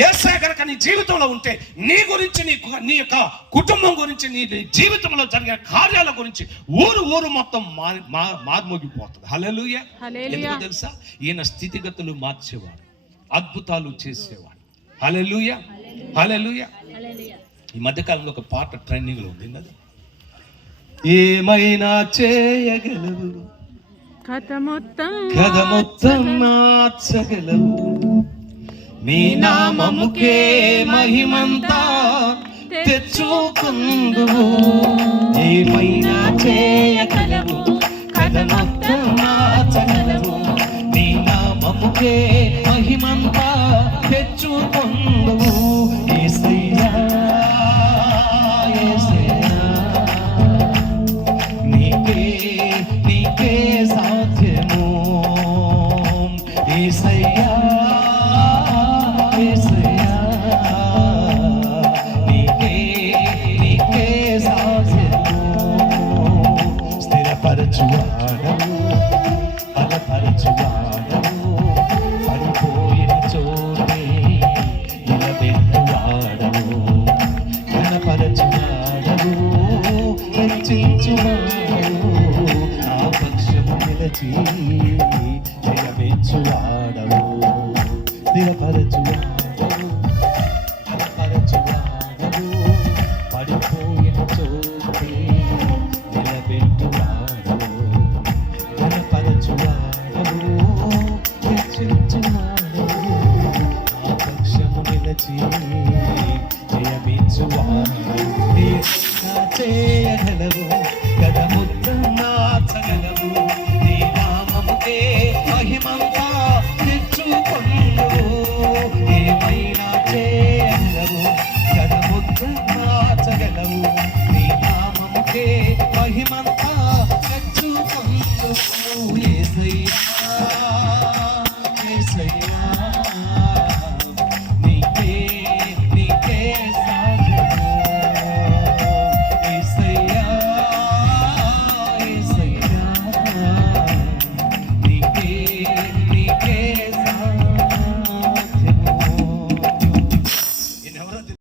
యేసయ్య కనుక నీ జీవితంలో ఉంటే నీ గురించి, నీ యొక్క కుటుంబం గురించి, నీ జీవితంలో జరిగిన కార్యాల గురించి ఊరు మొత్తం మార్మోగిపోతుంది. హల్లెలూయా. ఎందుకు తెలుసా? ఈయన స్థితిగతులు మార్చేవాడు, అద్భుతాలు చేసేవాడు. హల్లెలూయా, హల్లెలూయా. ఈ మధ్యకాలంలో ఒక పాట ట్రెండింగ్ లో ఉంది, అది ఏమైనా చేయగలవు, కథ మొత్తం మార్చగలవు, నీ నామముకే మహిమంతా తెచ్చుకుందువు. ఏమైనా చేయగలవు, కథ మొత్తం మార్చగలవు, నీ నామముకే మహిమంతా తెచ్చుకుందువు. యేసయ్యా, యేసయ్యా, నీకే సాధ్యము. యేసయ్యా, యేసయ్యా, నీకే సాధ్యము. స్థిరపరచువాడవు, బలపరచువాడవు, పడిపోయిన చోటే నిలబెట్టువాడవు, ఘనపరచువాడవు, హెచ్చించువాడవు, నా పక్షము నిలచి జయమిచ్చువాడవు, స్థిరపరచువాడవు, బలపరచువాడవు, పడిపోయిన చోటే నిలబెట్టువాడవు, ఘనపరచువాడవు, హెచ్చించువాడవు, నా పక్షము నిలచి జయమిచ్చువాడవు. చేయగలవు, కథ మొత్తం మార్చగలవు, నీ నామముకే మహిమంతా తెచ్చుకొందువు. ఏమైనా చేయగలవు, కథ మొత్తం మార్చగలవు, నీ నామముకే మహిమంతా తెచ్చుకొందువు. యేసయ్యా,